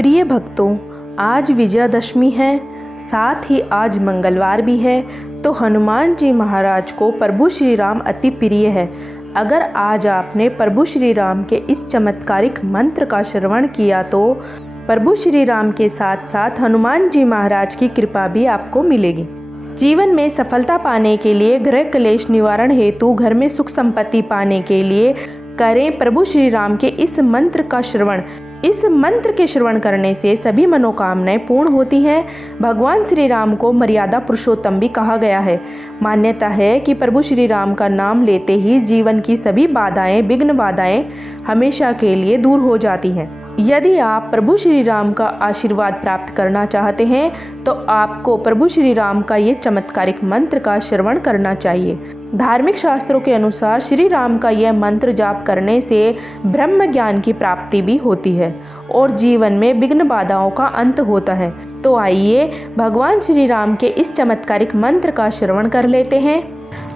प्रिय भक्तों, आज विजयादशमी है, साथ ही आज मंगलवार भी है। तो हनुमान जी महाराज को प्रभु श्री राम अति प्रिय है। अगर आज आपने प्रभु श्री राम के इस चमत्कारिक मंत्र का श्रवण किया तो प्रभु श्री राम के साथ साथ हनुमान जी महाराज की कृपा भी आपको मिलेगी। जीवन में सफलता पाने के लिए, गृह क्लेश निवारण हेतु, घर में सुख संपत्ति पाने के लिए करें प्रभु श्री राम के इस मंत्र का श्रवण। इस मंत्र के श्रवण करने से सभी मनोकामनाएं पूर्ण होती हैं। भगवान श्री राम को मर्यादा पुरुषोत्तम भी कहा गया है। मान्यता है कि प्रभु श्री राम का नाम लेते ही जीवन की सभी बाधाएं, विघ्न बाधाएं हमेशा के लिए दूर हो जाती हैं। यदि आप प्रभु श्री राम का आशीर्वाद प्राप्त करना चाहते हैं तो आपको प्रभु श्री राम का ये चमत्कारिक मंत्र का श्रवण करना चाहिए। धार्मिक शास्त्रों के अनुसार श्री राम का यह मंत्र जाप करने से ब्रह्म ज्ञान की प्राप्ति भी होती है और जीवन में विघ्न बाधाओं का अंत होता है। तो आइए भगवान श्री राम के इस चमत्कारिक मंत्र का श्रवण कर लेते हैं।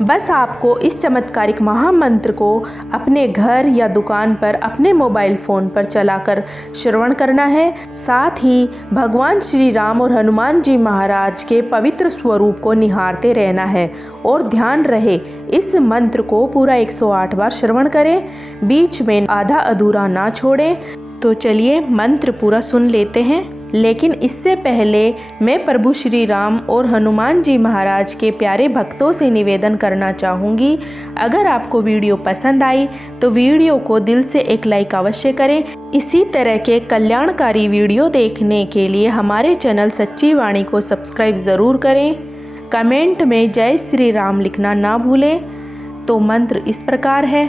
बस आपको इस चमत्कारिक महामंत्र को अपने घर या दुकान पर अपने मोबाइल फ़ोन पर चलाकर श्रवण करना है। साथ ही भगवान श्री राम और हनुमान जी महाराज के पवित्र स्वरूप को निहारते रहना है और ध्यान रहे इस मंत्र को पूरा 108 बार श्रवण करें, बीच में आधा अधूरा ना छोड़ें। तो चलिए मंत्र पूरा सुन लेते हैं। लेकिन इससे पहले मैं प्रभु श्री राम और हनुमान जी महाराज के प्यारे भक्तों से निवेदन करना चाहूँगी, अगर आपको वीडियो पसंद आई तो वीडियो को दिल से एक लाइक अवश्य करें। इसी तरह के कल्याणकारी वीडियो देखने के लिए हमारे चैनल सच्ची वाणी को सब्सक्राइब ज़रूर करें। कमेंट में जय श्री राम लिखना ना भूलें। तो मंत्र इस प्रकार है।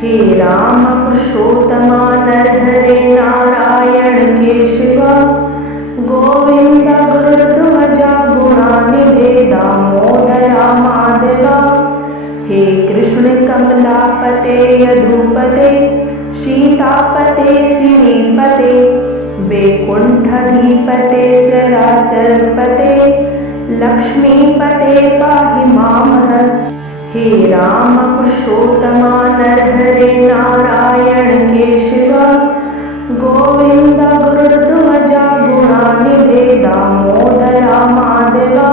हे राम पुरुषोत्तमा नरहरे नारायण केशवा, गोविंद गरुड़ध्वजा गुणानिधे दामोदरा माधवा। हे कृष्ण कमलापते यदुपते, सीतापते श्रीपते, वैकुंठधीपते चराचरपते, लक्ष्मीपते पाहि मामः। हे राम पुरुषोत्तमा नरहरे नारायण केशवा, गोविंद गरुड़ध्वजा गुणानिधे दामोदरा माधवा।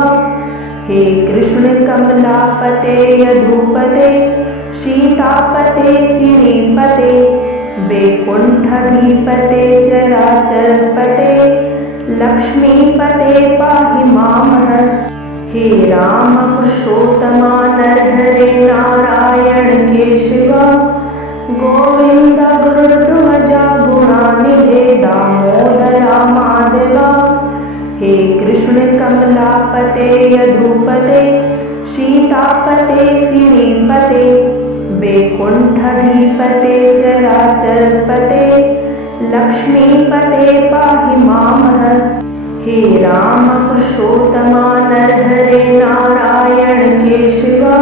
हे कृष्ण कमलापते यदुपते, सीतापते श्रीपते, वैकुंठधीपते चराचरपते, लक्ष्मीपते पाहि मामः। हे राम पुरुषोत्तमा नरहरे नारायण केशवा, गोविंद गरुड़ध्वजा गुणानिधे दामोदरा माधवा। हे कृष्ण कमलापते यदुपते, सीतापते श्रीपते, वैकुंठधीपते चराचरपते, लक्ष्मीपते पाहि मामः। हे राम पुरुषोत्तमा नरहरे नारायण केशवा,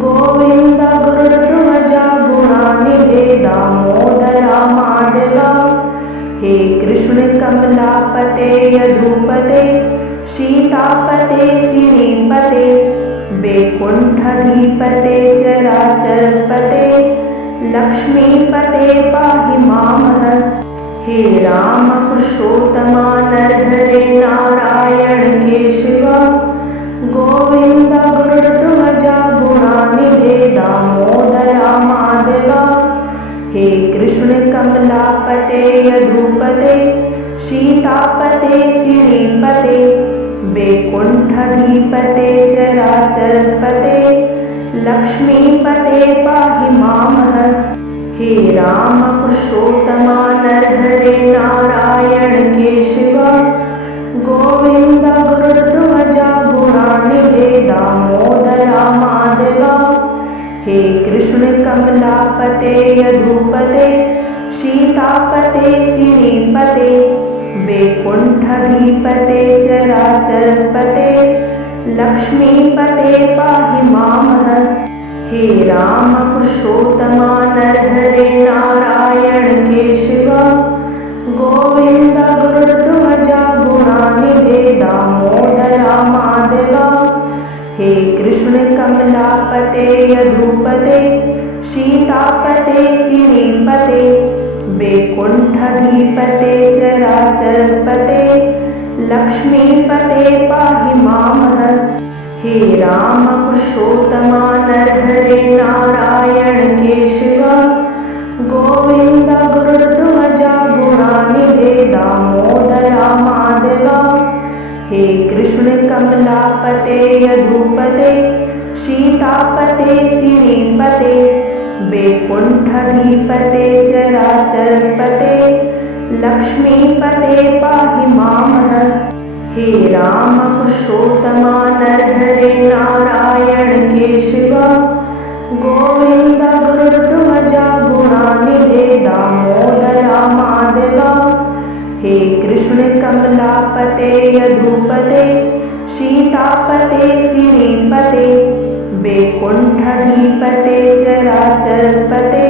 गोविंद गरुड़ध्वजा गुणानिधे दामोदरा माधवा। हे कृष्ण कमलापते यदुपते, सीतापते श्रीपते, वैकुंठधीपते चराचरपते, लक्ष्मीपते पाहि मामः। हे राम पुरुषोत्तमा नरहरे नारायण केशवा, गोविंद गरुड़ध्वजा गुणानिधे दामोदरा माधवा। हे कृष्ण कमलापते यदुपते, सीतापते श्रीपते, वैकुंठधीपते चराचरपते, लक्ष्मीपते पाहि मामः। हे राम पुरुषोत्तमा नरहरे नारायण केशवा, गोविंद गरुड़ध्वजा गुणानिधे दामोदरा माधवा। हे कृष्ण कमलापते यदुपते, सीतापते श्रीपते, वैकुंठधीपते चराचरपते, लक्ष्मीपते पाहि मामः। हे राम पुरुषोत्तमा नरहरे नारायण केशवा, गोविंद गरुड़ध्वजा गुणानिधे दामोदरा माधवा। हे कृष्ण कमलापते यदुपते, सीतापते श्रीपते, हे राम पुरुषोत्तमा नरहरे नारायण केशवा गोविंद गरुड़ध्वजा गुणानिधे दामोदरा माधवा हे कृष्ण कमलापते यदुपते सीतापते श्रीपते वैकुंठधिपते चराचरपते लक्ष्मीपते पाहि मामः हे राम पुरुषोत्तमा नरहरे नारायण केशवा गोविंद गरुड़ध्वजा गुणानिधे दामोदरा माधवा हे कृष्ण कमलापते यदुपते सीतापते श्रीपते वैकुंठधिपते चराचरपते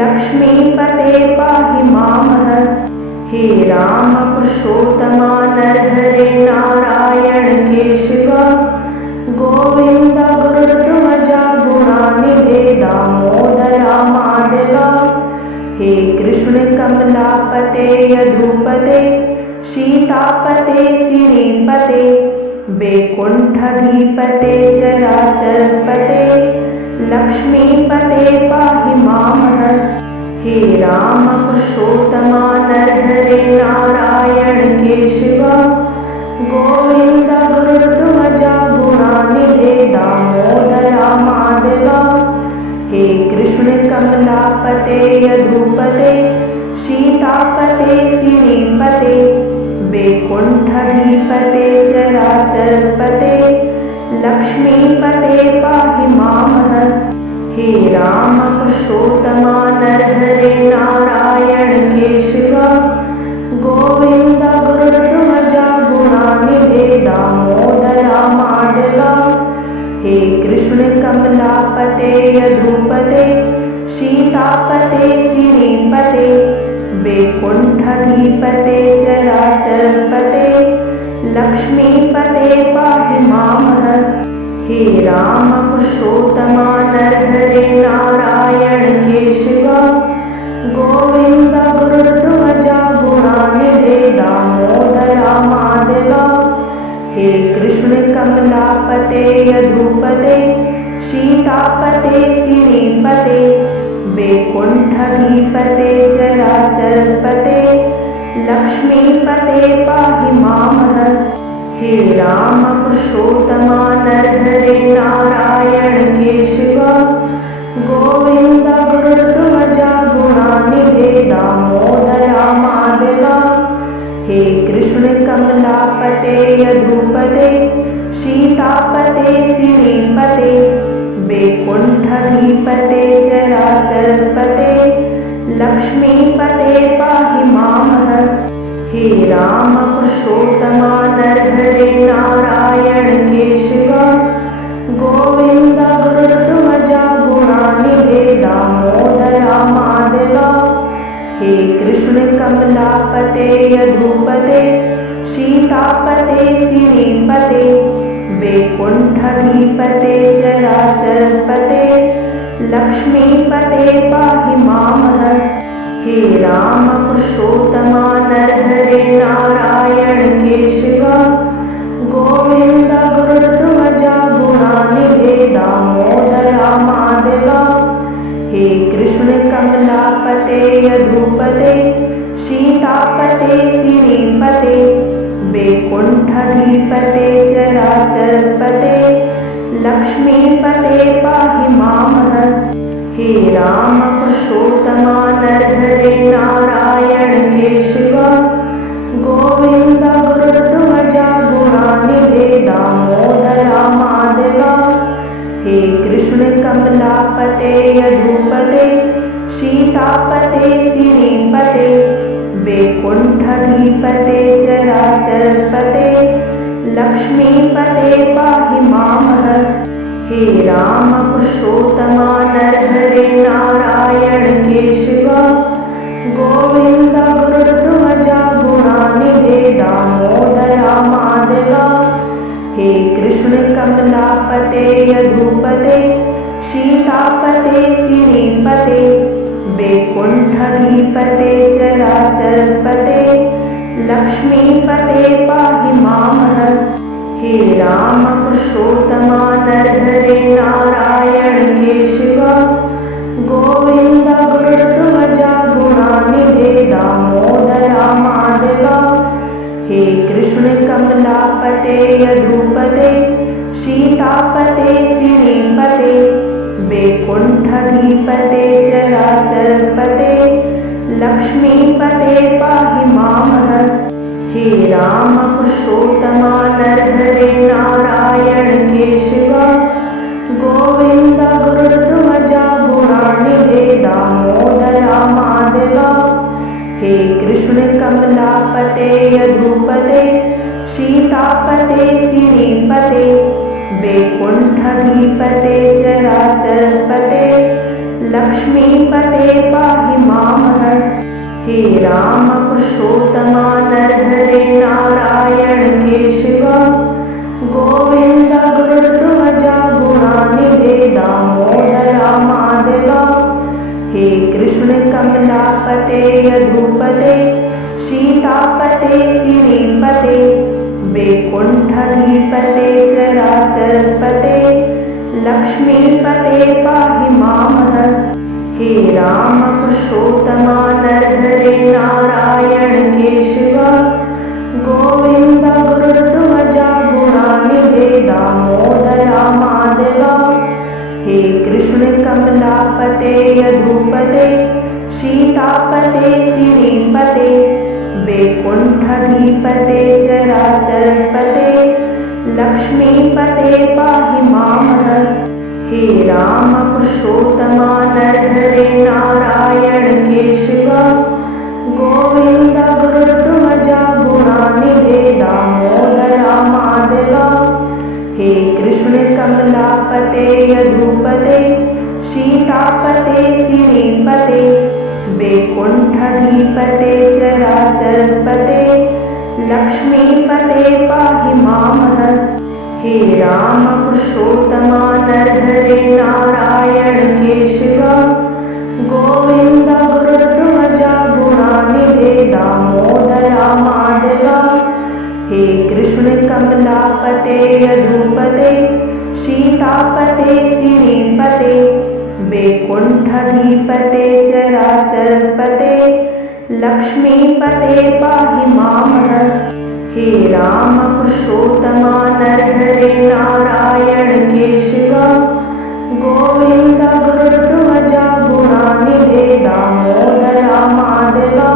लक्ष्मीपते पाहि मामः हे राम पुरुषोत्तमा नरहरे नारायण केशवा गोविंद गरुड़ध्वजा गुणानिधे दामोदरा माधवा हे कृष्ण कमलापते यदुपते सीतापते श्रीपते वैकुंठधिपते चराचरपते लक्ष्मीपते पाहि मामः हे राम पुरुषोत्तमा नरहरे नारायण केशवा गोविंद गरुड़ध्वजा गुणानिधे दामोदरा माधवा हे कृष्ण कमलापते यदुपते सीतापते श्रीपते वैकुंठधिपते चराचरपते लक्ष्मीपते पाहि मामः हे राम पुरुषोत्तमा नरहरे नारायण केशवा गोविंद गरुड़ध्वजा गुणानिधे दामोदरा माधवा हे कृष्ण कमलापते यदुपते सीतापते श्रीपते वैकुंठधिपते चराचरपते लक्ष्मीपते पाहि मामः हे राम पुरुषोत्तमा नरहरे नारायण केशवा गोविंद गरुड़ध्वजा गुणानिधे दामोदरा माधवा हे कृष्ण कमलापते यदुपते सीतापते श्रीपते वैकुंठधिपते चराचरपते लक्ष्मीपते पाहि मामः हे राम पुरुषोत्तमा नरहरे नारायण केशवा गोविंद गरुड़ध्वजा गुणानिधे दामोदरा माधवा हे कृष्ण कमलापते यदुपते सीतापते श्रीपते वैकुंठधिपते चराचरपते लक्ष्मीपते पाहि मामः हे राम पुरुषोत्तमा नरहरे नारायण केशवा गोविंद गरुड़ध्वजा गुणानिधे दामोदरा माधवा हे कृष्ण कमलापते यदुपते सीतापते श्रीपते वैकुंठधिपते चराचरपते लक्ष्मीपते पाहि मामः हे राम पुरुषोत्तमा नरहरे नारायण केशवा गोविंद गरुड़ध्वजा गुणानिधे दामोदरा माधवा हे कृष्ण कमलापते यदुपते सीतापते श्रीपते वैकुंठधिपते चराचरपते लक्ष्मीपते पाहि मामः हे राम पुरुषोत्तमा नरहरे नारायण केशवा गोविंद गरुड़ध्वजा गुणानिधे दामोदरा माधवा हे कृष्ण कमलापते यदुपते सीतापते श्रीपते वैकुंठधिपते चराचरपते लक्ष्मीपते पाहि मामः हे राम पुरुषोत्तमा नरहरे नारायण केशवा गोविंद गरुड़ध्वजा गुणानिधे दामोदरा माधवा हे कृष्ण कमलापते यदुपते सीतापते श्रीपते वैकुंठधिपते चराचरपते लक्ष्मीपते पाहि मामः हे राम पुरुषोत्तमा नरहरे नारायण केशव गोविन्द गरुडध्वजा गुणानिधे दामोदरा माधवा। हे कृष्ण कमलापते यदुपते सीतापते श्रीपते वैकुण्ठधिपते चराचरपते लक्ष्मीपते पाहि मामः। हे राम पुरुषोत्तमा नरहरे नारायण केशव गोविन्द गरुडध्वजा गुणानिधे दामोदरा माधवा। हे कृष्ण कमलापते यदुपते सीतापते श्रीपते वैकुण्ठधिपते चराचरपते लक्ष्मीपते पाहि मामः। हे राम पुरुषोत्तमा नरहरे नारायण केशव गोविन्द गरुडध्वजा गुणानिधे दामोदरा माधवा। हे कृष्ण कमलापते यदुपते सीतापते श्रीपते वैकुण्ठधिपते चराचरपते लक्ष्मीपते पाहि मामः। हे राम पुरुषोत्तमा नरहरे नारायण केशव गोविन्द गरुडध्वजा गुणानिधे दामोदरा माधवा। हे कृष्ण कमलापते यदुपते सीतापते श्रीपते वैकुण्ठधिपते चराचरपते लक्ष्मीपते पाहि मामः। हे राम पुरुषोत्तमा नरहरे नारायण केशव गोविन्द गरुडध्वजा गुणानिधे दामोदरा माधवा। हे कृष्ण कमलापते यदुपते सीतापते श्रीपते वैकुण्ठधिपते चराचरपते लक्ष्मीपते पाहि मामः। हे राम पुरुषोत्तमा नरहरे नारायण केशव गोविन्द गरुडध्वजा गुणानिधे दामोदरा माधवा। हे कृष्ण कमलापते यदुपते सीतापते श्रीपते वैकुण्ठधिपते चराचरपते लक्ष्मीपते पाहि मामः। हे राम पुरुषोत्तमा नरहरे नारायण केशव गोविन्द गरुडध्वजा गुणानिधे दामोदरा माधवा।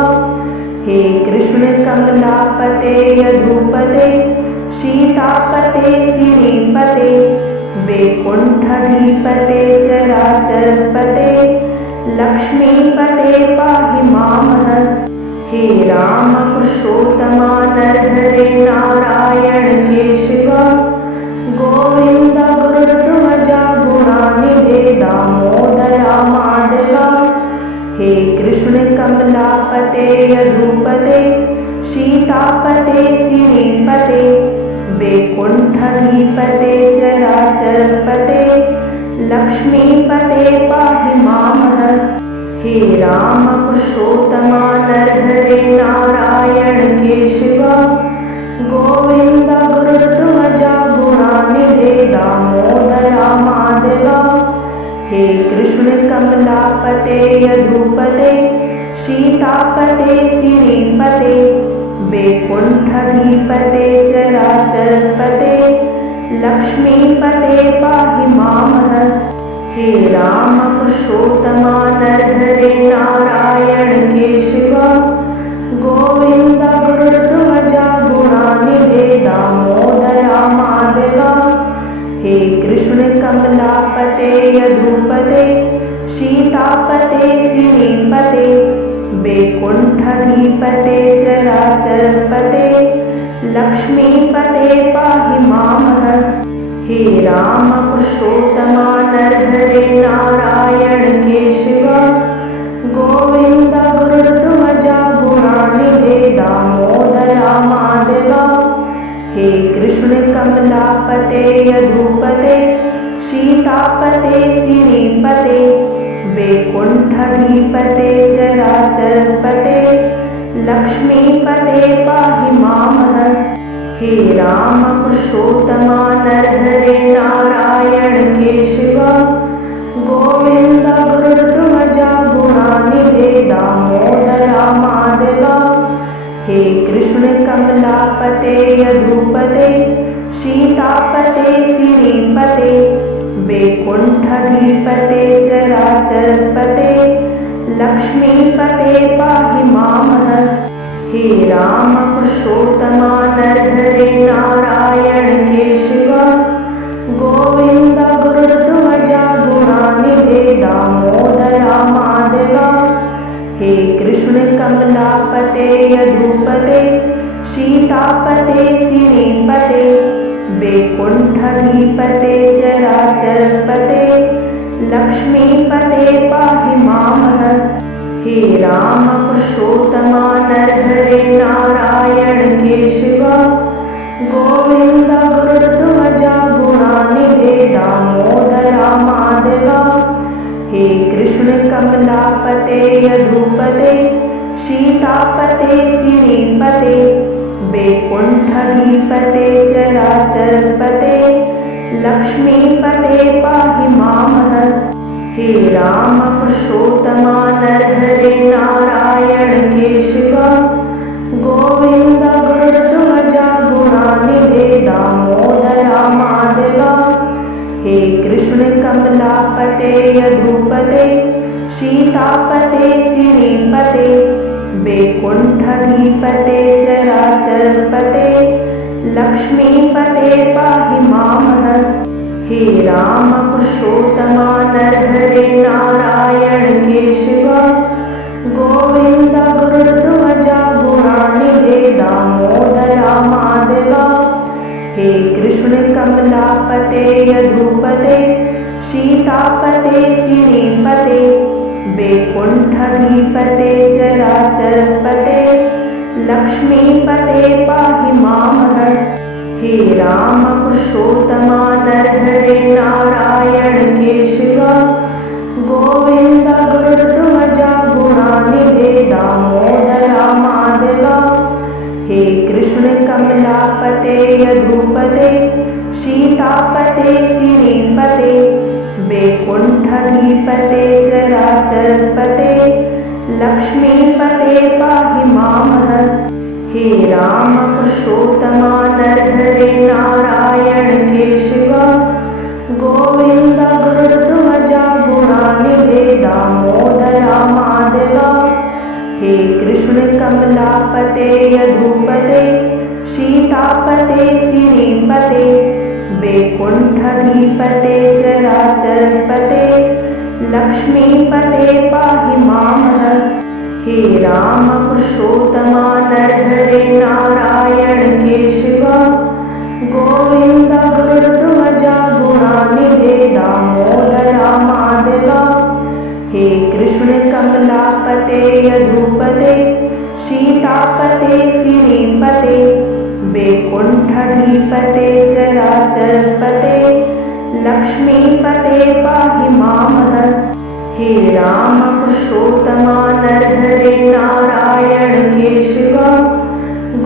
हे कृष्ण कमलापते यदुपते सीतापते श्रीपते वैकुण्ठधिपते चराचरपते लक्ष्मीपते पाहि मामः। हे राम पुरुषोत्तमा नरहरे नारायण केशव गोविन्द गरुडध्वजा गुणानिधे दामोदरा माधवा। हे कृष्ण कमलापते यदुपते सीतापते श्रीपते वैकुण्ठधिपते चराचरपते लक्ष्मीपते पाहि मामः। हे राम पुरुषोत्तमा नरहरे नारायण केशव गोविन्द गरुडध्वजा गुणानिधे दामोदरा माधवा। हे कृष्ण कमलापते यदुपते सीतापते श्रीपते वैकुण्ठधिपते चराचरपते लक्ष्मीपते पाहि मामः। हे राम पुरुषोत्तमा नरहरे नारायण केशव गोविन्द गरुडध्वजा गुणानिधे दामोदरा माधवा। हे कृष्ण कमलापते यदुपते सीतापते श्रीपते वैकुण्ठधिपते चराचरपते लक्ष्मीपते पाहि मामः। हे राम पुरुषोत्तमा नरहरे नारायण केशव गोविन्द गरुडध्वजा गुणानिधे दामोदरा माधवा। हे कृष्ण कमलापते यदुपते सीतापते श्रीपते वैकुण्ठधिपते चराचरपते लक्ष्मीपते पाहि मामः। हे राम पुरुषोत्तमा नरहरे नारायण केशव गोविन्द गरुडध्वजा गुणानिधे दामोदरा माधवा हे कृष्ण कमलापते यदुपते सीतापते श्रीपते वैकुण्ठधिपते चराचरपते लक्ष्मीपते पाहि मामः हे राम पुरुषोत्तमा नरहरे नारायण केशव गोविन्द गरुडध्वजा गुणानिधे दामोदरा माधवा हे कृष्ण कमलापते यदुपते सीतापते श्रीपते वैकुण्ठधिपते चराचरपते लक्ष्मीपते पाहि मामः हे राम पुरुषोत्तमा नरहरे नारायण केशव गोविन्द गरुडध्वजा गुणानिधे दामोदरा माधवा हे कृष्ण कमलापते यदुपते सीतापते श्रीपते वैकुण्ठधिपते चराचरपते लक्ष्मीपते पाहि मामः हे राम पुरुषोत्तमा नरहरे नारायण केशव गोविन्द गरुडध्वजा गुणानिधे दामोदरा माधवा हे कृष्ण कमलापते यदुपते सीतापते श्रीपते वैकुण्ठधिपते चराचरपते लक्ष्मीपते पाहि मामः हे राम पुरुषोत्तमा नरहरे नारायण केशव गोविन्द गरुडध्वजा गुणानिधे दामोदरा माधवा हे कृष्ण कमलापते यदुपते सीतापते श्रीपते वैकुण्ठधिपते चराचरपते लक्ष्मीपते पाहि मामः हे राम पुरुषोत्तमा नरहरे नारायण केशव गोविन्द गरुडध्वजा गुणानिधे दामोदरा माधवा हे कृष्ण कमलापते यदुपते सीतापते श्रीपते वैकुण्ठधिपते चराचरपते लक्ष्मीपते पाहि मामः हे राम पुरुषोत्तमा नरहरे नारायण केशव गोविन्द गरुडध्वजा गुणानिधे दामोदरा माधवा हे कृष्ण कमलापते यदुपते सीतापते श्रीपते वैकुण्ठधिपते चराचरपते लक्ष्मीपते पाहि मामः हे राम पुरुषोत्तमा नरहरे नारायण केशव गोविन्द गरुडध्वजा गुणानिधे दामोदरा माधवा हे कृष्ण कमलापते यदुपते सीतापते श्रीपते वैकुण्ठधिपते चराचरपते लक्ष्मीपते पाहि मामः हे राम पुरुषोत्तमा नरहरे नारायण केशव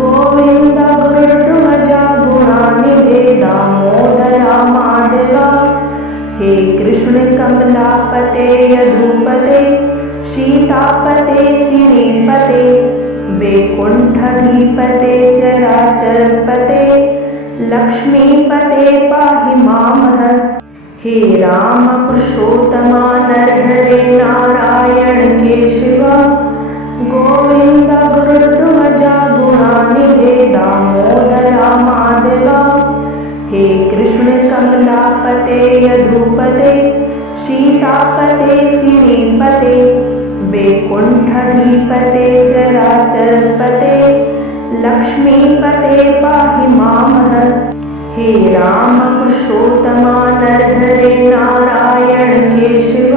गोविन्द गरुडध्वजा गुणानिधे दामोदरा माधवा हे कृष्ण कमलापते यदुपते सीतापते श्रीपते वैकुण्ठधिपते चराचरपते लक्ष्मीपते पाहि मामः हे राम पुरुषोत्तमा नरहरे नारायण केशव गोविन्द गरुडध्वजा गुणानिधे दामोदरा माधवा हे कृष्ण कमलापते यदुपते सीतापते श्रीपते वैकुण्ठधिपते चराचरपते लक्ष्मीपते पाहि मामः हे राम पुरुषोत्तमा नरहरे नारायण केशव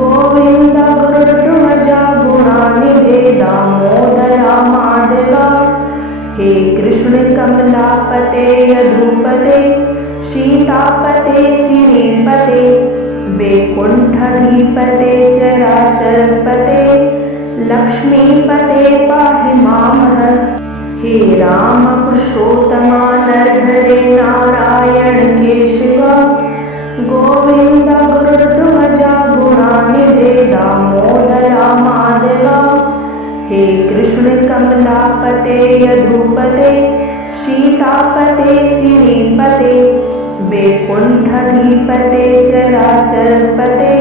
गोविन्द गरुडध्वजा गुणानिधे दामोदरा माधवा हे कृष्ण कमलापते यदुपते सीतापते श्रीपते वैकुण्ठधिपते चराचरपते लक्ष्मीपते पाहि मामः हे राम पुरुषोत्तमा नरहरे नारायण केशवा गोविंद गरुड़ध्वजा गुणानिधे दामोदरा माधवा हे कृष्ण कमलापते यदुपते सीतापते श्रीपते वैकुंठधिपते चराचरपते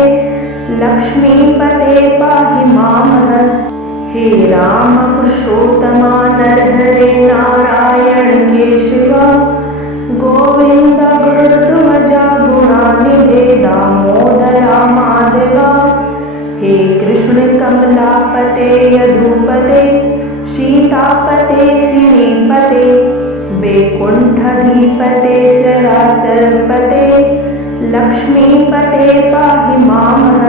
लक्ष्मीपते पाहि मामः हे राम पुरुषोत्तमा नरहरे नारायण केशवा गोविंद गरुड़ध्वजा गुणानिधे दामोदरा माधवा हे कृष्ण कमलापते यदुपते सीतापते श्रीपते वैकुंठधिपते चराचरपते लक्ष्मीपते पाहि मामः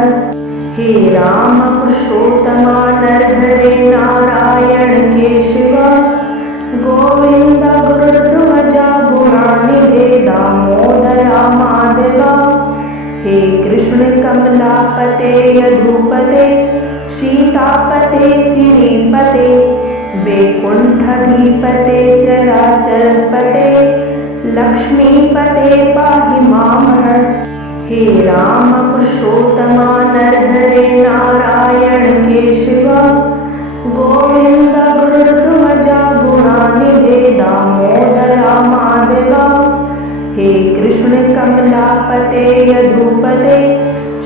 हे राम पुरुषोत्तमा नरहरे नारायण केशवा गोविंद गरुड़ध्वजा गुणानिधे दामोदरा माधवा हे कृष्ण कमलापते यदुपते सीतापते श्रीपते वैकुंठधिपते चराचरपते लक्ष्मीपते पाहि मामः हे राम पुरुषोत्तमा नरहरे नारायण केशवा गोविंद गरुड़ध्वजा गुणानिधे दामोदरा माधवा हे कृष्ण कमलापते यदुपते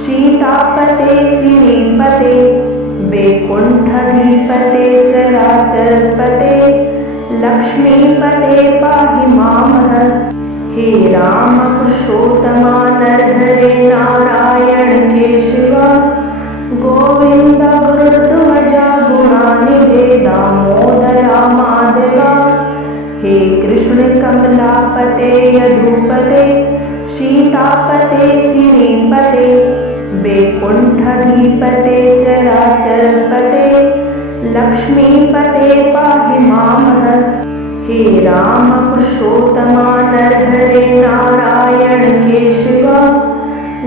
सीतापते श्रीपते वैकुंठधिपते चराचरपते लक्ष्मीपते पाहि मामः हे राम पुरुषोत्तमा नरहरे नारायण केशवा गोविंद गरुड़ध्वजा गुणानिधे दामोदरा माधवा हे कृष्ण कमलापते यदुपते सीतापते श्रीपते वैकुंठधिपते चराचरपते लक्ष्मीपते पाहि मामः हे राम पुरुषोत्तमा नरहरे नारायण केशवा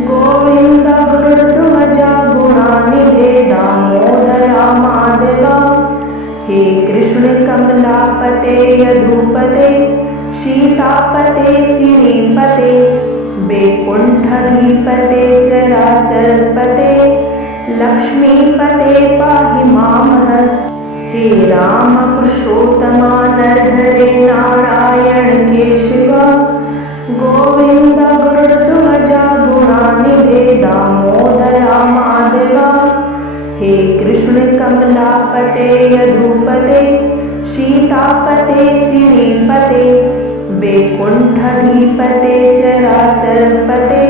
गोविंद गरुड़ध्वजा गुणानिधे दामोदरा माधवा हे कृष्ण कमलापते यदुपते सीतापते श्रीपते वैकुंठधिपते चराचरपते लक्ष्मीपते पाहि मामः हे राम पुरुषोत्तमा नरहरे नारायण केशवा गोविंद गरुड़ध्वजा गुणानिधे दामोदरा माधवा हे कृष्ण कमलापते यदुपते सीतापते श्रीपते वैकुंठधिपते चराचरपते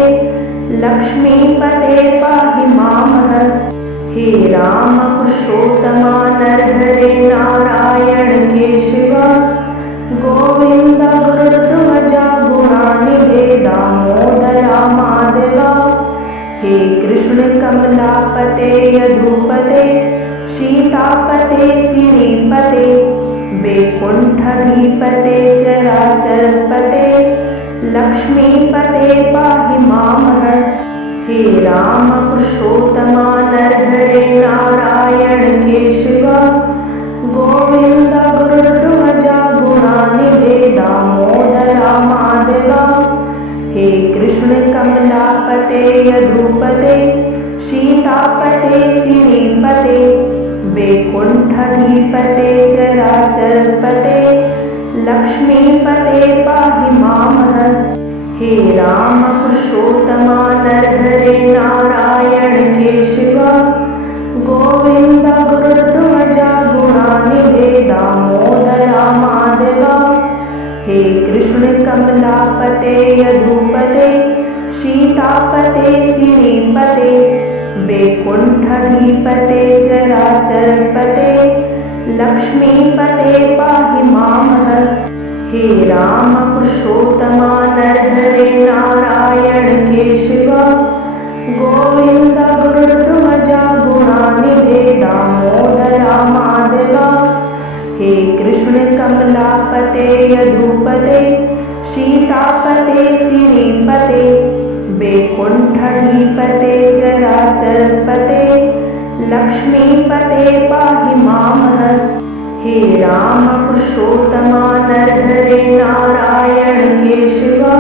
लक्ष्मीपते पाहि मामः हे राम पुरुषोत्तमा नरहरे नारायण केशवा गोविंद गरुड़ध्वजा गुणानिधे दामोदरा माधवा हे कृष्ण कमलापते यदुपते सीतापते श्रीपते वैकुंठधिपते चराचरपते लक्ष्मीपते पाहि मामः हे राम पुरुषोत्तमा नरहरे नारायण केशवा गोविंद गरुड़ध्वजा गुणानिधे दामोदरा माधवा हे कृष्ण कमलापते यदुपते सीतापते श्रीपते वैकुंठधिपते चराचरपते लक्ष्मीपते पाहि मामः हे राम पुरुषोत्तमा नरहरे नारायण केशवा गोविंद गरुड़ध्वजा गुणानिधे दामोदरा माधवा हे कृष्ण कमलापते यदुपते सीतापते श्रीपते वैकुंठधिपते चराचरपते लक्ष्मीपते पाहि मामः हे राम पुरुषोत्तमा नरहरे नारायण केशवा गोविंद गरुड़ध्वजा गुणानिधे दामोदरा माधवा हे कृष्ण कमलापते यदुपते सीतापते श्रीपते वैकुंठधिपते चराचरपते लक्ष्मीपते पाहि मामः हे राम पुरुषोत्तमा नरहरे नारायण केशवा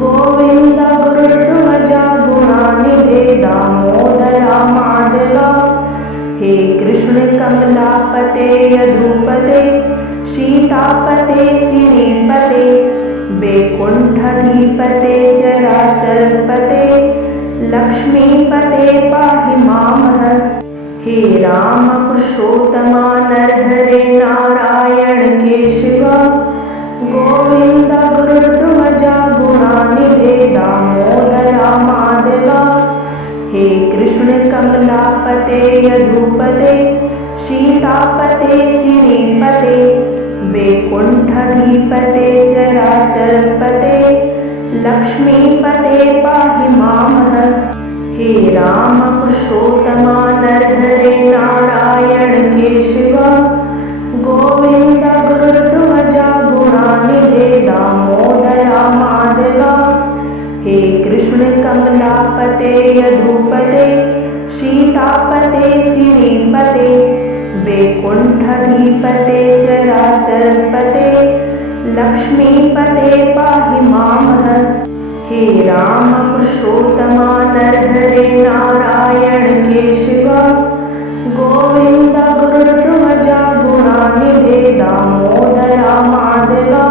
गोविंद गरुड़ध्वजा गुणानिधे दामोदरा माधवा हे कृष्ण कमलापते यदुपते सीतापते श्रीपते वैकुंठधिपते चराचरपते लक्ष्मीपते पाहि मामः हे राम पुरुषोत्तमा नरहरे नारायण केशवा गोविंद गरुड़ध्वजा गुणानिधे दामोदरा माधवा हे कृष्ण कमलापते यदुपते सीतापते श्रीपते वैकुंठधिपते चराचरपते लक्ष्मीपते पाहि मामः हे राम पुरुषोत्तमा नरहरे नारायण केशवा गोविंद गरुड़ध्वजा गुणानिधे दामोदरा माधवा हे कृष्ण कमलापते यदुपते सीतापते श्रीपते वैकुंठधिपते चराचरपते लक्ष्मीपते पाहि मामः हे राम पुरुषोत्तमा नरहरे नारायण केशवा गोविंद गरुड़ध्वजा गुणानिधे दामोदरा माधवा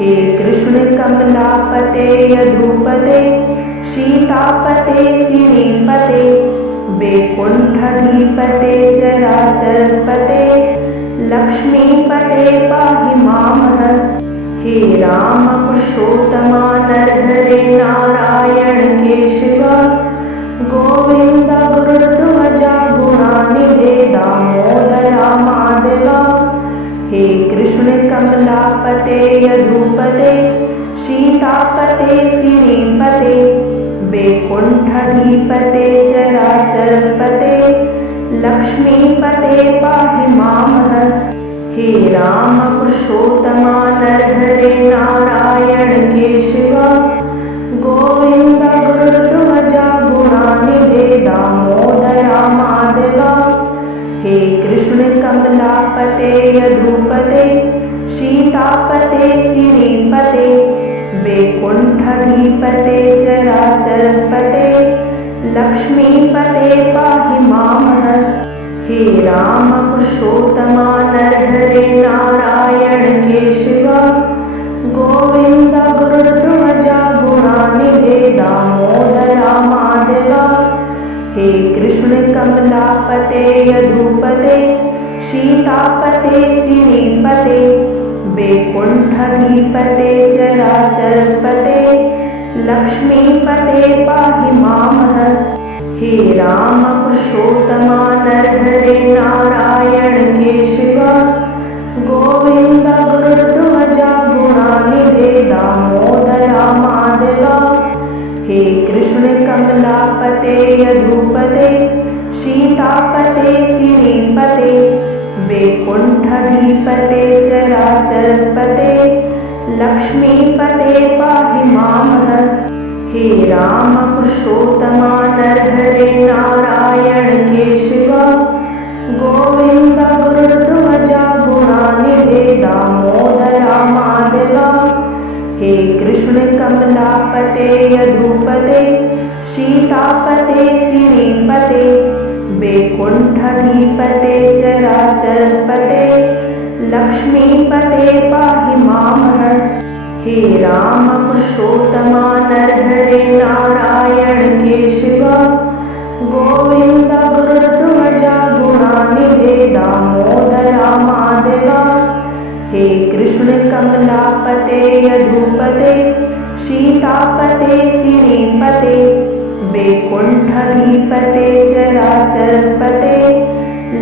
हे कृष्ण कमलापते यदुपते सीतापते श्रीपते वैकुंठधिपते चराचरपते लक्ष्मीपते पाहि मामः हे राम पुरुषोत्तमा नरहरे नारायण केशवा गोविंद गरुड़ध्वजा गुणानिधे दामोदरा माधवा हे कृष्ण कमलापते यदुपते सीतापते श्रीपते वैकुंठधिपते चराचरपते लक्ष्मीपते पाहि मामः हे राम पुरुषोत्तमा नरहरे नारायण केशवा गोविंद गरुड़ध्वजा गुणानिधे दामोदरा माधवा हे कृष्ण कमलापते यदुपते सीतापते श्रीपते वैकुंठधिपते चराचरपते लक्ष्मीपते पाहि मामः हे राम पुरुषोत्तमा नरहरे नारायण केशवा गोविंद गरुड़ध्वजा गुणानिधे दामोदरा माधवा हे कृष्ण कमलापते यदुपते सीतापते श्रीपते वैकुंठधिपते चराचरपते लक्ष्मीपते पाहि मामः हे राम पुरुषोत्तमा नरहरे नारायण केशवा गोविंद गरुड़ध्वजा गुणानिधे दामोदरा माधवा हे कृष्ण कमलापते यदुपते सीतापते श्रीपते वैकुंठधिपते चराचरपते लक्ष्मीपते पाहि मामः हे राम पुरुषोत्तमा नरहरे नारायण केशवा गोविंद गरुड़ध्वजा गुणानिधे दामोदरा माधवा हे कृष्ण कमलापते यदुपते सीतापते श्रीपते वैकुंठधिपते चराचरपते लक्ष्मीपते पाहि मामः हे राम पुरुषोत्तमा नरहरे नारायण केशवा गोविंद गरुड़ध्वजा गुणानिधे दामोदरा माधवा हे कृष्ण कमलापते यदुपते सीतापते श्रीपते वैकुंठधिपते चराचरपते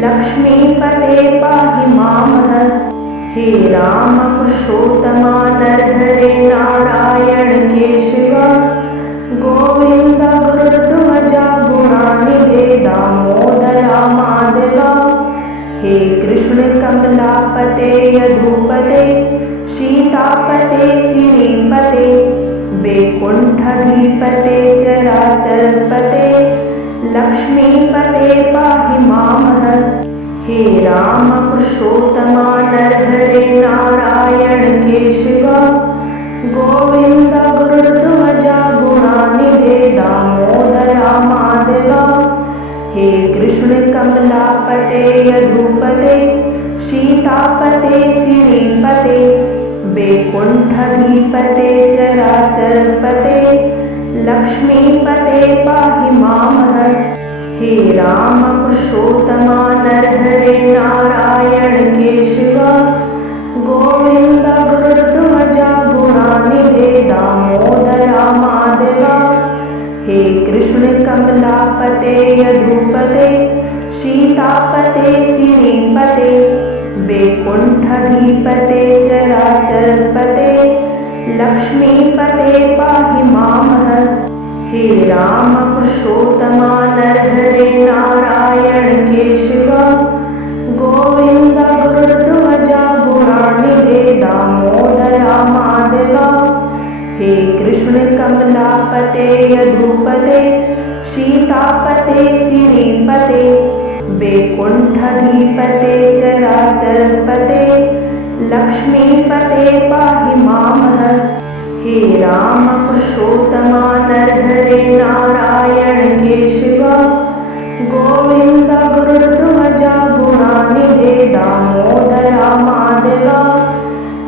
लक्ष्मीपते पाहि मामः हे राम पुरुषोत्तमा नरहरे नारायण केशवा गोविंद गरुड़ध्वजा गुणानिधे दामोदरा माधवा हे कृष्ण कमलापते यदुपते सीतापते श्रीपते वैकुंठधिपते चराचरपते लक्ष्मीपते पाहि मामः हे राम पुरुषोत्तमा नरहरे नारायण केशवा गोविंद गरुड़ध्वजा गुणानिधे दामोदरा माधवा हे कृष्ण कमलापते यदुपते सीतापते श्रीपते वैकुंठधिपते चराचरपते लक्ष्मीपते पाहि मामः हे राम पुरुषोत्तमा नरहरे नारायण केशवा गोविंद गरुड़ध्वजा गुणानिधे दामोदरा माधवा हे कृष्ण कमलापते यदुपते सीतापते श्रीपते वैकुंठधिपते चराचरपते लक्ष्मीपते पाहि मामः हे राम पुरुषोत्तमा नरहरे नारायण केशवा गोविंद गरुड़ध्वजा गुणानिधे दामोदरा माधवा हे कृष्ण कमलापते यदुपते सीतापते श्रीपते वैकुंठधिपते चराचरपते लक्ष्मीपते पाहि मामः हे राम पुरुषोत्तमा नरहरे नारायण केशवा गोविंद गरुड़ध्वजा गुणानिधे दामोदरा माधवा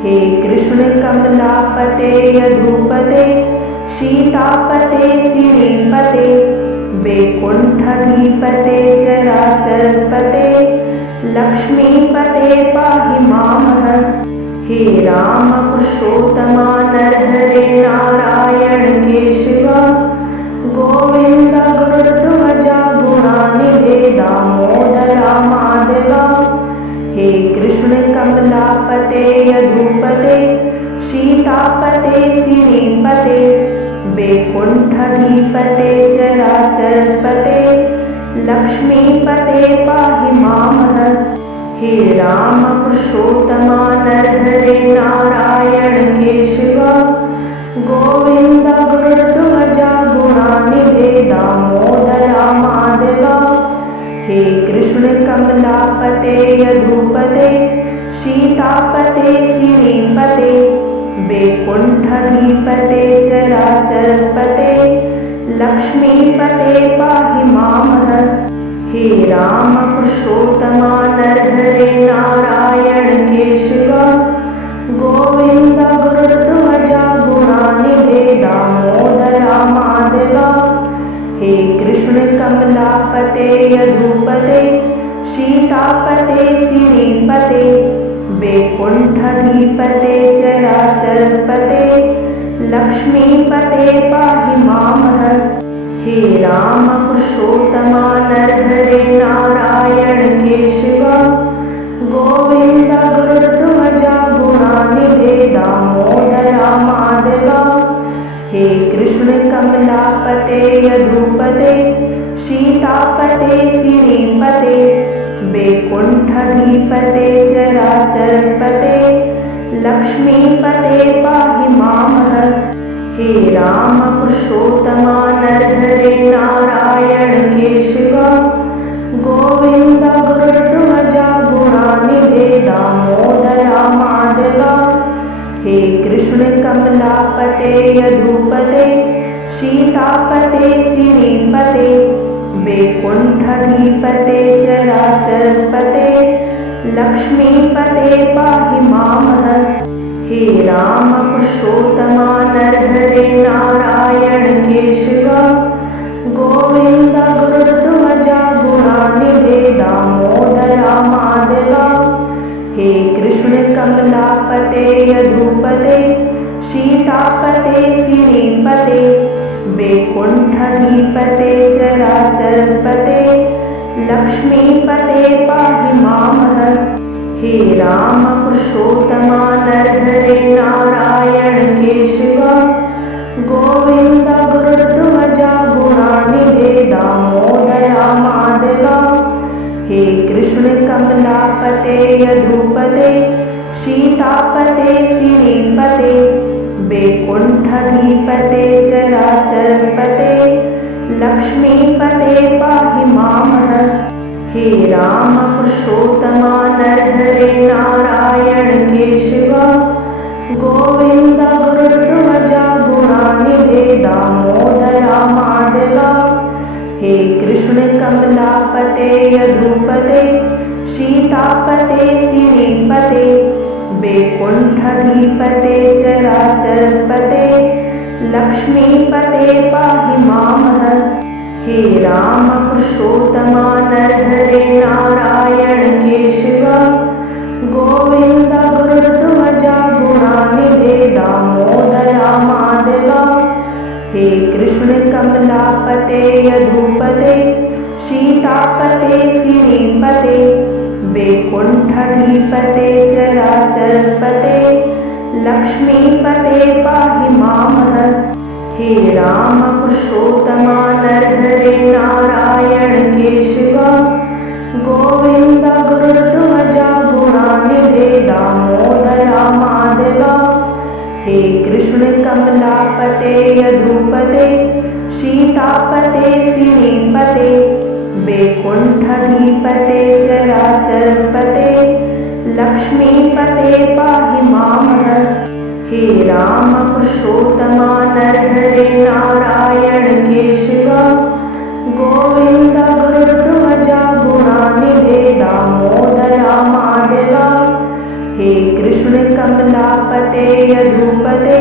हे कृष्ण कमलापते यदुपते सीतापते श्रीपते वैकुंठधिपते चराचरपते लक्ष्मीपते पाहि मामः हे राम पुरुषोत्तमा नरहरे नारायण केशवा गोविंद गरुड़ध्वजा गुणानिधे दामोदरा माधवा हे कृष्ण कमलापते यदुपते सीतापते श्रीपते वैकुंठधिपते चराचरपते लक्ष्मीपते पाहि मामः हे राम पुरुषोत्तमा नरहरे नारायण केशवा गोविंद गरुड़ध्वजा गुणानिधे दामोदरा माधवा हे कृष्ण कमलापते यदुपते सीतापते श्रीपते वैकुंठधिपते चराचरपते लक्ष्मीपते पाहि मामः हे राम पुरुषोत्तमा नरहरे नारायण केशवा गोविंद गरुड़ध्वजा गुणानिधे दामोदरा माधवा हे कृष्ण कमलापते यदुपते सीतापते श्रीपते वैकुंठधिपते चराचरपते लक्ष्मीपते पाहि मामः हे राम पुरुषोत्तमा नरहरे नारायण केशवा गोविंद गरुड़ध्वजा गुणानिधे दामोदरा माधवा हे कृष्ण कमलापते यदुपते सीतापते श्रीपते वैकुंठधिपते चराचरपते लक्ष्मीपते पाहि मामः हे राम पुरुषोत्तमा नरहरे नारायण केशवा गोविंद गरुड़ध्वजा गुणानिधे दामोदरा माधवा हे कृष्ण कमलापते यदुपते सीतापते श्रीपते वैकुंठधिपते चराचरपते लक्ष्मीपते पाहि मामः हे राम पुरुषोत्तमा नरहरे नारायण केशवा गोविंद गरुड़ध्वजा गुणानिधे दामोदरा माधवा हे कृष्ण कमलापते यदुपते सीतापते श्रीपते वैकुंठधिपते चराचरपते लक्ष्मीपते पाहि मामः हे राम पुरुषोत्तमा नरहरे नारायण केशवा गोविंद गरुड़ध्वजा गुणानिधे दामोदरा माधवा हे कृष्ण कमलापते यदुपते सीतापते श्रीपते वैकुंठधिपते चराचरपते लक्ष्मीपते पाहि मामः हे राम पुरुषोत्तमा नरहरे नारायण केशव गोविंद गरुड़ध्वजा गुणानिधे दामोदरा माधवा हे कृष्ण कमलापते यदुपते सीतापते श्रीपते वैकुंठधिपते चराचरपते लक्ष्मीपते पाहि मामः हे राम पुरुषोत्तमा नरहरे नारायण केशव गोविंद गरुड़ध्वजा गुणानिधे दामोदरा माधवा हे कृष्ण कमलापते यदुपते सीतापते श्रीपते वैकुंठधिपते चराचरपते लक्ष्मीपते पाहि मामः हे राम पुरुषोत्तमा नरहरे नारायण केशव गोविंद गरुड़ध्वजा गुणानिधे दामोदरा माधवा हे कृष्ण कमलापते यदुपते सीतापते श्रीपते वैकुंठधिपते चराचरपते लक्ष्मीपते पाहि मामः हे राम पुरुषोत्तमा नरहरे नारायण केशव गोविंद गरुड़ध्वजा गुणानिधे दामोदरा माधवा हे कृष्ण कमलापते यदुपते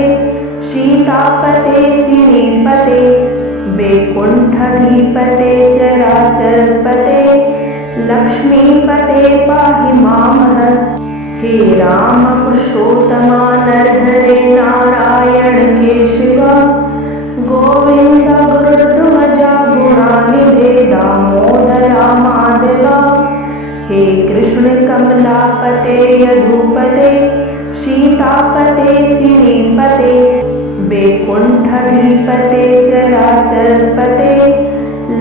सीतापते श्रीपते वैकुंठधिपते चराचरपते लक्ष्मीपते पाहि मामः हे राम पुरुषोत्तमा नरहरे नारायण केशव गोविंद गरुड़ध्वजा गुणानिधे दामोदरा माधवा हे कृष्ण कमलापते यदुपते सीतापते श्रीपते वैकुंठधिपते चराचरपते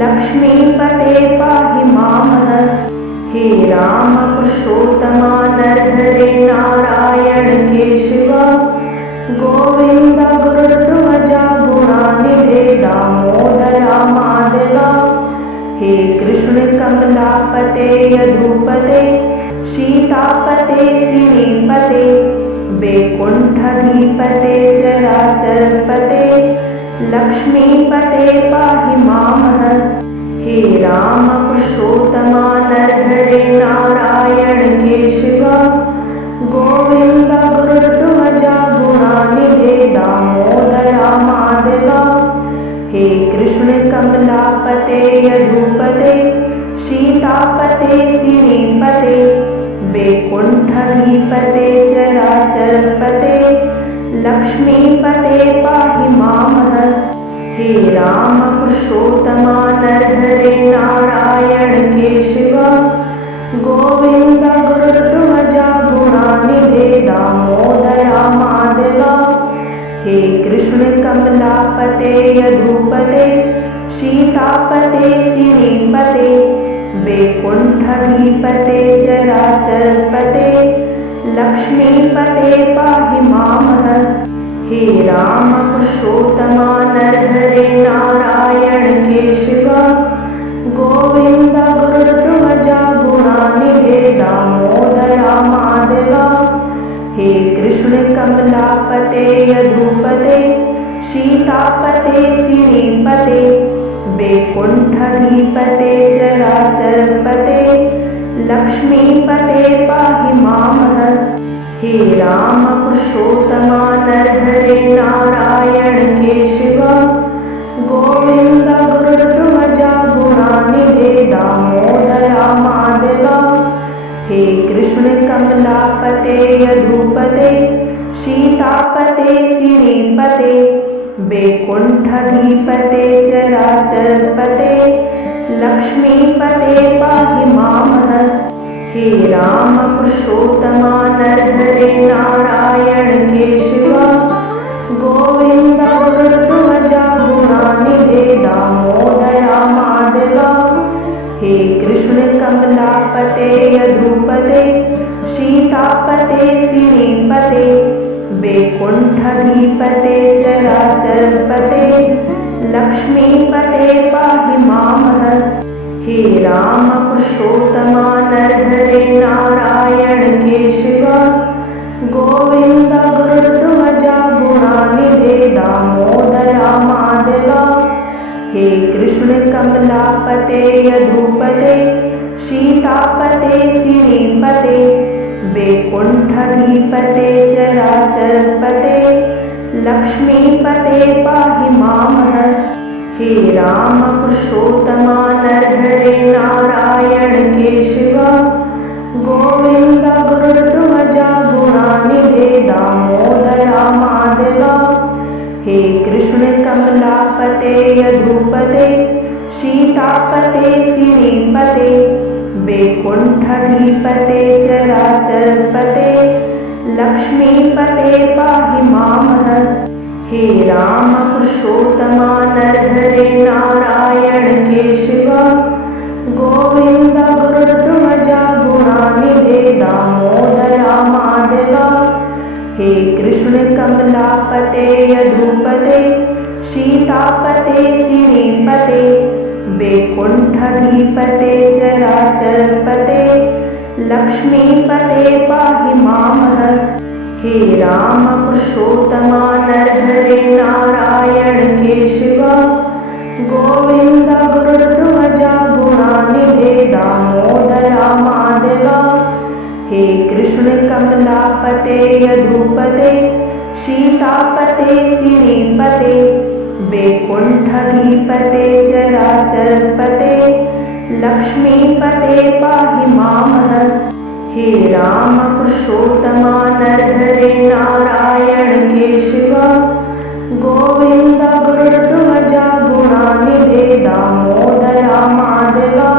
लक्ष्मीपते पाहि मामः हे राम पुरुषोत्तमा नरहरे नारायण केशव गोविंद गरुड़ध्वजा गुणानिधे दामोदरा माधवा हे कृष्ण कमलापते यदुपते सीतापते श्रीपते वैकुंठधिपते चराचरपते लक्ष्मीपते पाहि मामः हे राम पुरुषोत्तमा नरहरे नारायण केशव गोविंद गरुड़ध्वजा गुणानिधे दामोदरा माधवा हे कृष्ण कमलापते यदुपते सीतापते श्रीपते वैकुंठधिपते चराचरपते लक्ष्मीपते पाहि मामः हे राम पुरुषोत्तमा नरहरे नारायण केशव गोविंद गरुड़ध्वजा गुणानिधे दामोदरा माधवा हे कृष्ण कमलापते यदुपते सीतापते श्रीपते वैकुंठधिपते चराचरपते लक्ष्मीपते पाहि मामः हे राम पुरुषोत्तमा नरहरे नारायण केशव गोविंद गरुड़ध्वजा गुणानिधे दामोदरा माधवा हे कृष्ण कमलापते यदुपते सीतापते श्रीपते वैकुंठधिपते चराचरपते लक्ष्मीपते पाहि मामः हे राम पुरुषोत्तमा नरहरे नारायण केशव गोविंद गरुड़ध्वजा गुणानिधे दामोदरा माधवा हे कृष्ण कमलापते यदुपते सीतापते श्रीपते वैकुंठधिपते चराचरपते लक्ष्मीपते पाहि मामः हे राम पुरुषोत्तमा नरहरे नारायण केशव गोविंद गरुड़ध्वजा गुणानिधे दामोदरा माधवा हे कृष्ण कमलापते यदुपते सीतापते श्रीपते वैकुंठधिपते चराचरपते लक्ष्मीपते पाहि मामः हे हे राम पुरुषोत्तमा नरहरे नारायण केशवा गोविंद गरुड़ध्वजा गुणानिधे दामोदरा माधवा हे कृष्ण कमलापते यदुपते सीतापते श्रीपते वैकुंठधिपते चराचरपते लक्ष्मीपते पाहि मामः हे राम पुरुषोत्तमा नरहरे नारायण केशवा गोविंद गरुड़ध्वजा गुणानिधे दामोदरा माधवा हे कृष्ण कमलापते यदुपते सीतापते श्रीपते वैकुंठधिपते चराचरपते लक्ष्मीपते पाहि मामः हे राम पुरुषोत्तमा नरहरे नारायण केशवा गोविंद गरुड़ध्वजा गुणानिधे दामोदरा माधवा हे कृष्ण कमलापते यदुपते सीतापते श्रीपते वैकुंठधिपते चराचरपते लक्ष्मीपते पाहि मामः हे राम पुरुषोत्तमा नरहरे नारायण केशवा गोविंद गरुड़ध्वजा गुणानिधे दामोदरा माधवा हे कृष्ण कमलापते यदुपते सीतापते श्रीपते वैकुंठधिपते चराचरपते लक्ष्मीपते पाहि मामः हे राम पुरुषोत्तमा नरहरे नारायण केशवा गोविंद गरुड़ध्वजा गुणानिधे दामोदरा माधवा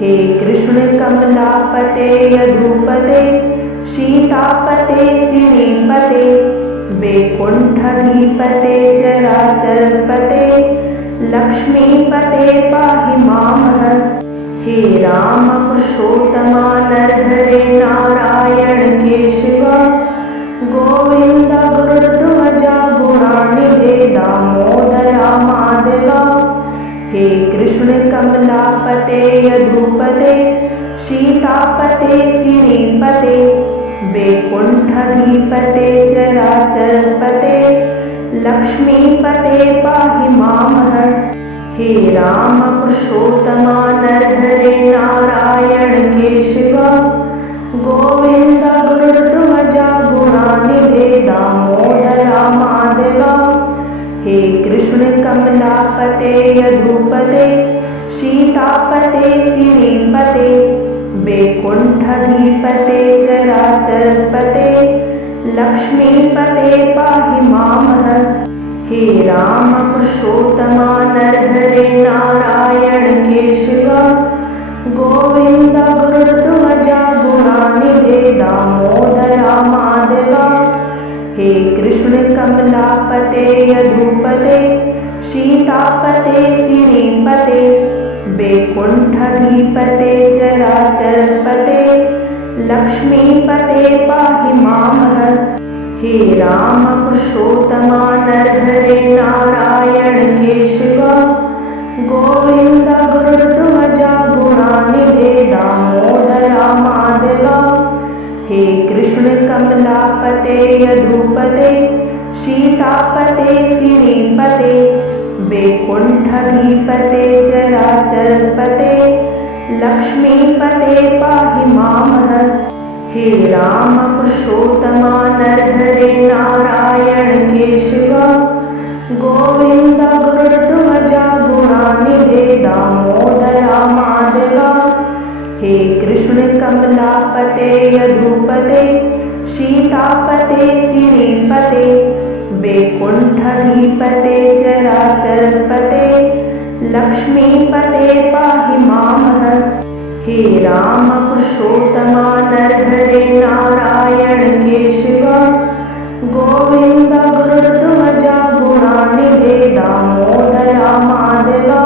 हे कृष्ण कमलापते यदुपते सीतापते श्रीपते वैकुंठधिपते चराचरपते लक्ष्मीपते पाहि मामः हे राम पुरुषोत्तमा नरहरे नारायण केशवा गोविंद गरुड़ध्वजा गुणानिधे दामोदरा माधवा हे कृष्ण कमलापते यदुपते सीतापते श्रीपते वैकुंठधिपते चराचरपते लक्ष्मीपते पाहि मामः हे राम पुरुषोत्तमा नरहरे नारायण केशवा गोविंद गरुड़ध्वजा गुणानिधे दामोदरा माधवा हे कृष्ण कमलापते यदुपते सीतापते श्रीपते वैकुंठधिपते चराचरपते लक्ष्मीपते पाहि मामः हे राम पुरुषोत्तमा नरहरे नारायण केशवा गोविंद गरुड़ध्वजा गुणानिधे दामोदरा माधवा हे कृष्ण कमलापते यदुपते सीतापते श्रीपते वैकुंठधिपते चराचरपते लक्ष्मीपते पाहि मामः हे राम पुरुषोत्तमा नरहरे नारायण केशवा गोविंद गरुड़ध्वजा गुणानिधे दामोदरा माधवा हे कृष्ण कमलापते यदुपते सीतापते श्रीपते वैकुंठधिपते चराचरपते लक्ष्मीपते पाहि मामः हे राम पुरुषोत्तमा नरहरे नारायण केशवा गोविंद गरुड़ध्वजा गुणानिधे दामोदरा माधवा हे कृष्ण कमलापते यदुपते सीतापते श्रीपते वैकुंठधिपते चराचरपते लक्ष्मीपते पाहि मामः हे राम पुरुषोत्तमा नरहरे नारायण केशवा गोविंद गरुड़ध्वजा गुणानिधे दामोदरा माधवा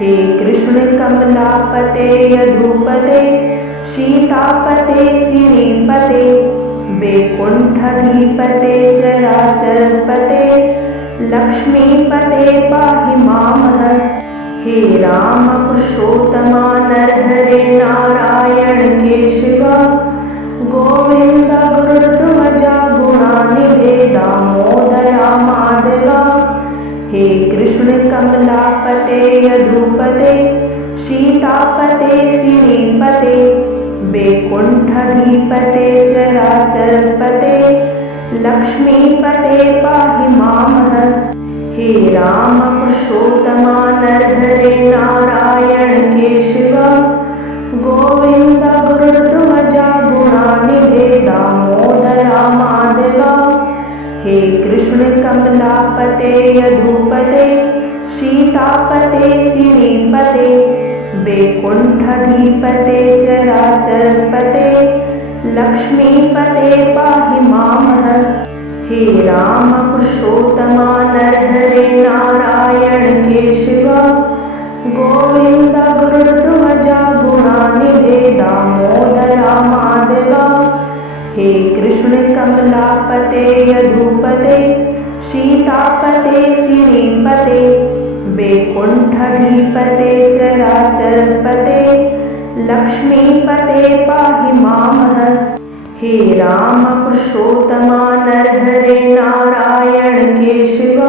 हे कृष्ण कमलापते यदुपते सीतापते श्रीपते वैकुंठधिपते चराचरपते लक्ष्मीपते पाहि मामः हे राम पुरुषोत्तमा नरहरे नारायण केशव गोविंद गरुड़ध्वजा गुणानिधे दामोदरा माधवा हे कृष्ण कमलापते यदुपते सीतापते श्रीपते वैकुंठधिपते चराचरपते लक्ष्मीपते पाहि मामः हे राम पुरुषोत्तमा नरहरे नारायण केशव गोविंद गरुड़ध्वजा गुणानिधे दामोदरा माधवा हे कृष्ण कमलापते यदुपते सीतापते श्रीपते वैकुंठधिपते चराचरपते लक्ष्मीपते पाहि मामः हे राम पुरुषोत्तमा नरहरे नारायण केशव गोविंद गरुड़ध्वजा गुणानिधे दामोदरा माधवा हे कृष्ण कमलापते यदुपते सीतापते श्रीपते वैकुंठधिपते चराचरपते लक्ष्मीपते पाहि मामः हे राम पुरुषोत्तमा नरहरे नारायण केशव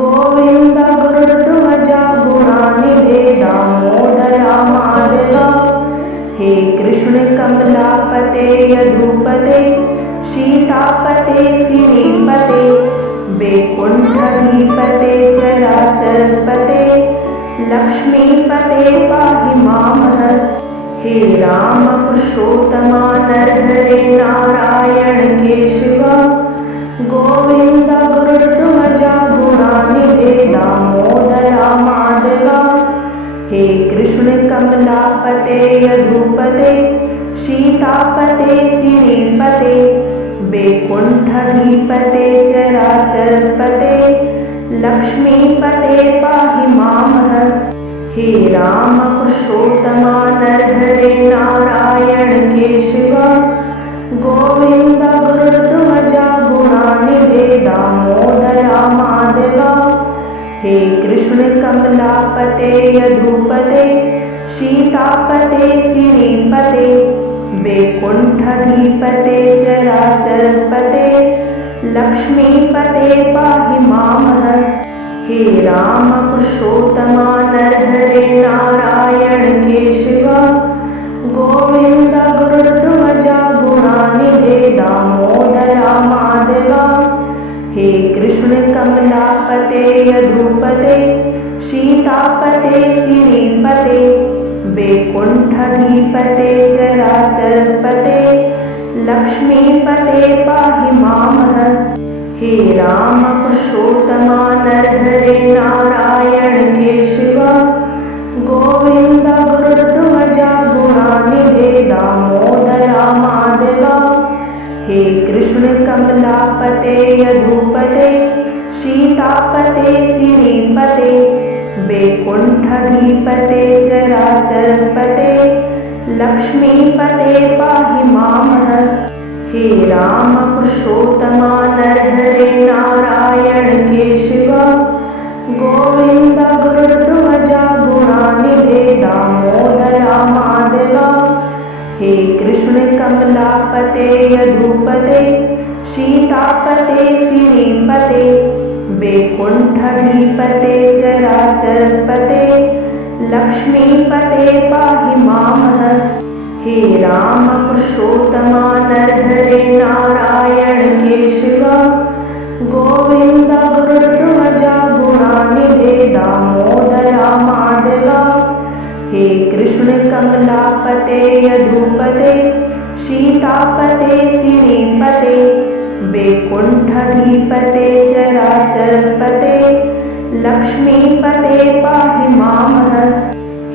गोविंद गरुड़ध्वजा गुणानिधे दामोदरा माधवा हे कृष्ण कमलापते यदुपते सीतापते श्रीपते वैकुंठधिपते चराचरपते लक्ष्मीपते पाहि मामः हे राम पुरुषोत्तमा नरहरे नारायण केशव गोविंद गरुड़ध्वजा गुणानिधे दामोदरा माधवा हे कृष्ण कमलापते यदुपते सीतापते श्रीपते वैकुंठधिपते चराचरपते लक्ष्मीपते पाहि मामः हे राम पुरुषोत्तमा नरहरे नारायण केशव गोविंद गरुड़ध्वजा गुणानिधे दामोदरा माधवा हे कृष्ण कमलापते यदुपते सीतापते श्रीपते वैकुंठधिपते चराचरपते लक्ष्मीपते पाहि मामः हे राम पुरुषोत्तमा नरहरे नारायण केशव गोविंद गरुड़ध्वजा गुणानिधे दामोदरा माधवा हे कृष्ण कमलापते यदुपते सीतापते श्रीपते वैकुंठधिपते चराचरपते लक्ष्मीपते पाहि मामः हे राम पुरुषोत्तमा नरहरे नारायण केशव गोविंद गरुड़ध्वजा गुणानिधे दामोदरा माधवा हे कृष्ण कमलापते यदुपते सीतापते श्रीपते वैकुंठधिपते चराचरपते लक्ष्मीपते पाहि मामः हे राम पुरुषोत्तमा नरहरे नारायण केशव गोविंद गरुड़ध्वजा गुणानिधे दामोदरा माधवा हे कृष्ण कमलापते यदुपते सीतापते श्रीपते वैकुंठधिपते चराचरपते लक्ष्मीपते पाहि मामः हे राम पुरुषोत्तमा नरहरे नारायण केशव गोविंद गरुड़ध्वजा गुणानिधे दामोदरा माधवा हे कृष्ण कमलापते यदुपते सीतापते श्रीपते वैकुंठधिपते चराचरपते लक्ष्मीपते पाहि मामः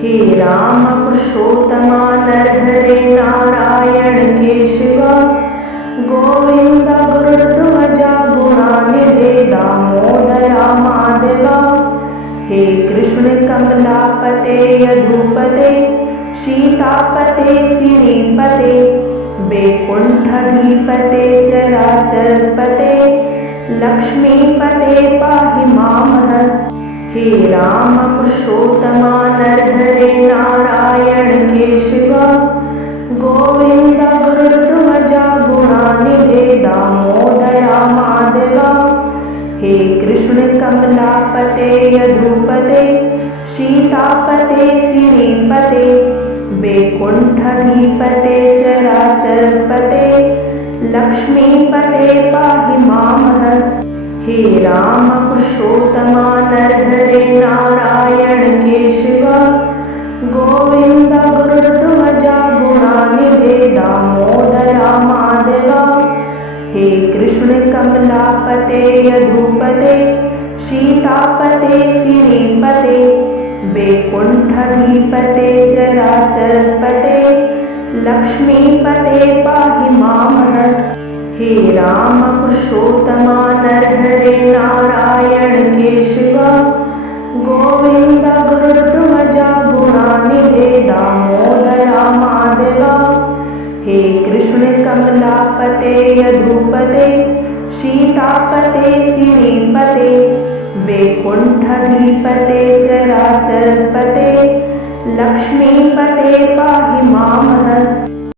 हे राम पुरुषोत्तमा नरहरे नारायण केशव गोविंद गरुड़ध्वजा गुणानिधे दामोदरा माधवा हे कृष्ण कमलापते यदुपते सीतापते श्रीपते वैकुंठधिपते चराचरपते लक्ष्मीपते पाहि मामः हे राम पुरुषोत्तमा नरहरे नारायण केशवा गोविंद गरुड़ध्वजा गुणानिधे दामोदरा माधवा हे कृष्ण कमलापते यदुपते सीतापते श्रीपते वैकुंठधिपते चराचरपते लक्ष्मीपते पाहि मामः हे राम पुरुषोत्तमा नरहरे नारायण केशवा गोविंद गरुड़ध्वजा गुणानिधे दामोदरा माधवा हे कृष्ण कमलापते यदुपते सीतापते श्रीपते वैकुंठधिपते चराचरपते लक्ष्मीपते पाहि मामः हे राम पुरुषोत्तमा नरहरे नारायण केशवा गोविंद गरुड़ध्वजा गुणानिधे दामोदरा माधवा हे कृष्ण कमलापते यदुपते सीतापते श्रीपते वैकुंठधिपते चराचरपते लक्ष्मीपते पाहि मामः